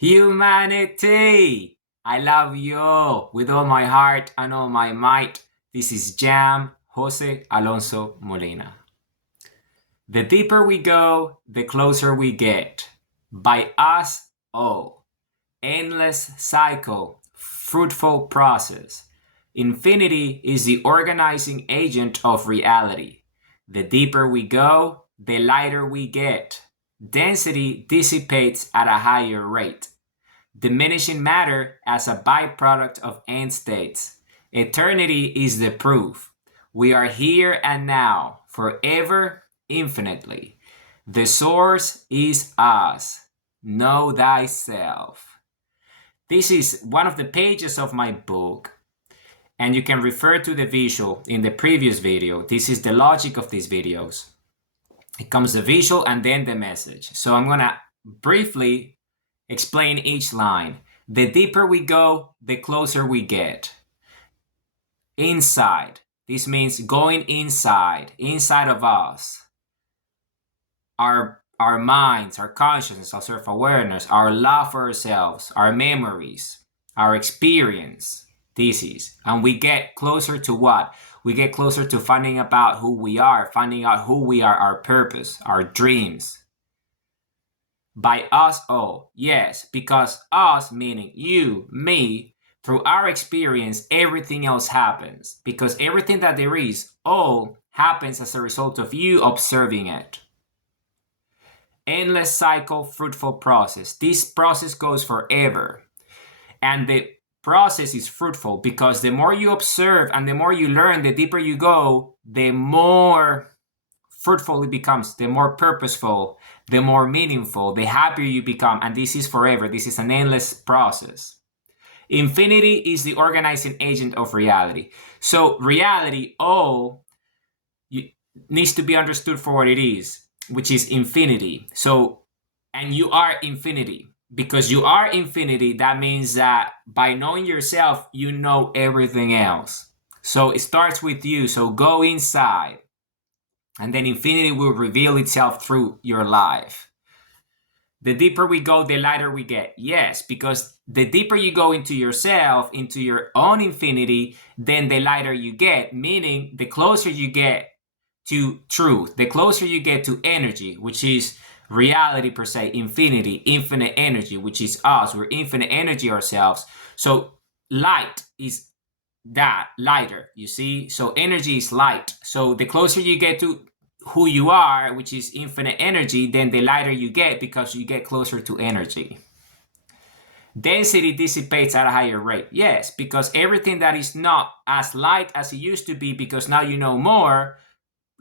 Humanity! I love you all with all my heart and all my might. This is Jam Jose Alonso Molina. The deeper we go, the closer we get. By us all. Endless cycle, fruitful process. Infinity is the organizing agent of reality. The deeper we go, the lighter we get. Density dissipates at a higher rate. Diminishing matter as a byproduct of end states. Eternity is the proof. We are here and now, forever, infinitely. The source is us. Know thyself. This is one of the pages of my book, and you can refer to the visual in the previous video. This is the logic of these videos. It comes the visual and then the message. So I'm gonna briefly explain each line. The deeper we go, the closer we get. Inside. This means going inside of us. Our minds, our consciousness, our self-awareness, our love for ourselves, our memories, our experience. This is. And we get closer to what? We get closer to finding out who we are, our purpose, our dreams. By us all, yes, because us meaning you, me, through our experience, everything else happens. Because everything that there is, all happens as a result of you observing it. Endless cycle, fruitful process. This process goes forever. And the process is fruitful because the more you observe and the more you learn, the deeper you go, the more fruitful it becomes, the more purposeful, the more meaningful, the happier you become. And this is forever. This is an endless process. Infinity is the organizing agent of reality. So reality, all needs to be understood for what it is, which is infinity. So, and you are infinity. Because you are infinity, that means that by knowing yourself, you know everything else. So it starts with you. So go inside. And then infinity will reveal itself through your life. The deeper we go, the lighter we get. Yes, because the deeper you go into yourself, into your own infinity, then the lighter you get, meaning the closer you get to truth, the closer you get to energy, which is reality per se, infinity, infinite energy, which is us. We're infinite energy ourselves. So light is that, lighter, you see? So energy is light. So the closer you get to who you are, which is infinite energy, then the lighter you get because you get closer to energy. Density dissipates at a higher rate. Yes, because everything that is not as light as it used to be, because now you know more,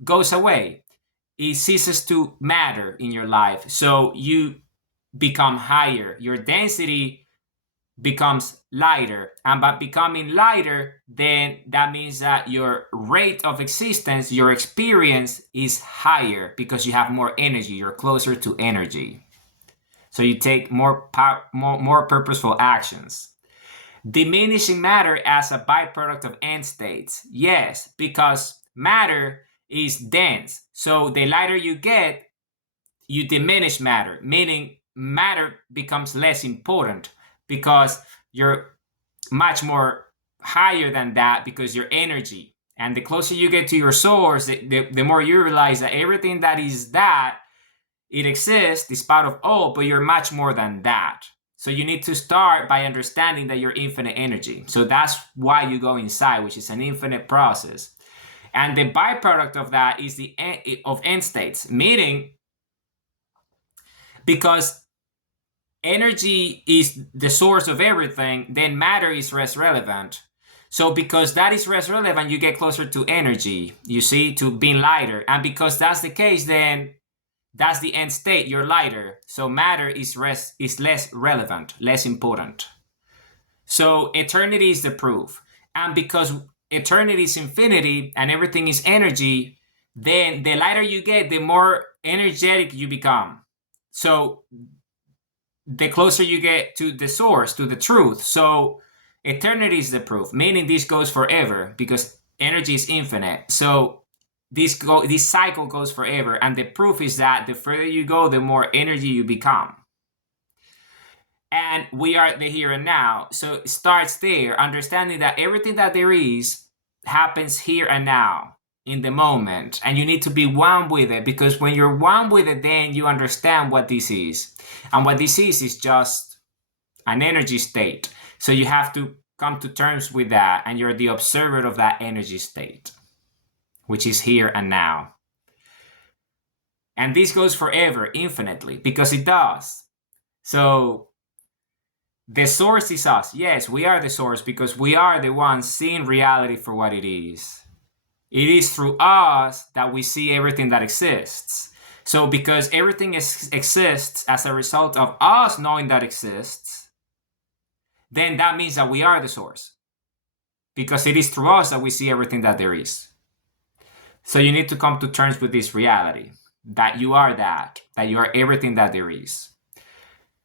goes away. It ceases to matter in your life. So you become higher. Your density becomes lighter. And by becoming lighter, then that means that your rate of existence, your experience is higher because you have more energy. You're closer to energy. So you take more purposeful actions. Diminishing matter as a byproduct of end states. Yes, because matter is dense. So the lighter you get, you diminish matter, meaning matter becomes less important because you're much more higher than that because your energy. And the closer you get to your source, the more you realize that everything that is that, it exists despite of all, but you're much more than that. So you need to start by understanding that you're infinite energy. So that's why you go inside, which is an infinite process. And the byproduct of that is the of end states, meaning because energy is the source of everything, then matter is less relevant. So because that is less relevant, you get closer to energy, you see, to being lighter. And because that's the case, then that's the end state, you're lighter. So matter is less relevant, less important. So eternity is the proof. And because eternity is infinity and everything is energy, then the lighter you get, the more energetic you become. So the closer you get to the source, to the truth. So eternity is the proof, meaning this goes forever because energy is infinite. So this cycle goes forever. And the proof is that the further you go, the more energy you become. And we are the here and now. So it starts there, understanding that everything that there is happens here and now, in the moment. And you need to be one with it, because when you're one with it, then you understand what this is. And what this is just an energy state. So you have to come to terms with that, and you're the observer of that energy state, which is here and now. And this goes forever, infinitely, because it does. So the source is us. Yes, we are the source because we are the ones seeing reality for what it is. It is through us that we see everything that exists. So because everything exists as a result of us knowing that exists, then that means that we are the source. Because it is through us that we see everything that there is. So you need to come to terms with this reality, that you are that you are everything that there is.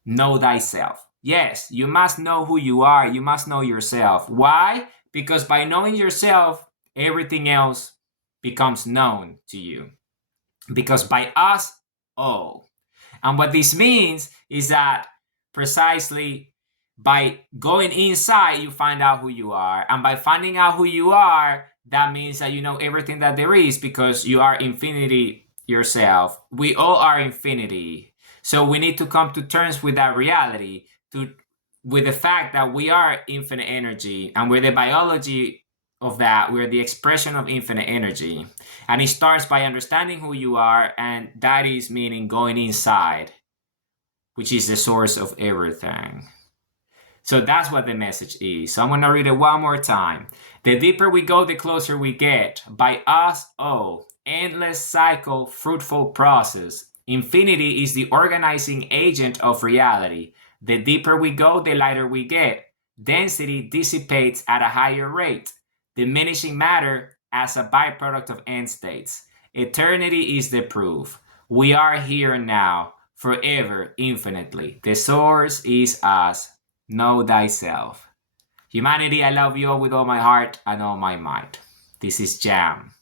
Know thyself. Yes, you must know who you are. You must know yourself. Why? Because by knowing yourself, everything else becomes known to you. Because by us, oh. And what this means is that precisely by going inside, you find out who you are. And by finding out who you are, that means that you know everything that there is, because you are infinity yourself. We all are infinity. So we need to come to terms with that reality, with the fact that we are infinite energy, and we're the biology of that. We're the expression of infinite energy. And it starts by understanding who you are, and that is meaning going inside, which is the source of everything. So that's what the message is. So I'm going to read it one more time. The deeper we go, the closer we get. By us, oh, endless cycle, fruitful process. Infinity is the organizing agent of reality. The deeper we go, the lighter we get. Density dissipates at a higher rate, diminishing matter as a byproduct of end states. Eternity is the proof. We are here now, forever, infinitely. The source is us. Know thyself. Humanity, I love you all with all my heart and all my might. This is Jam.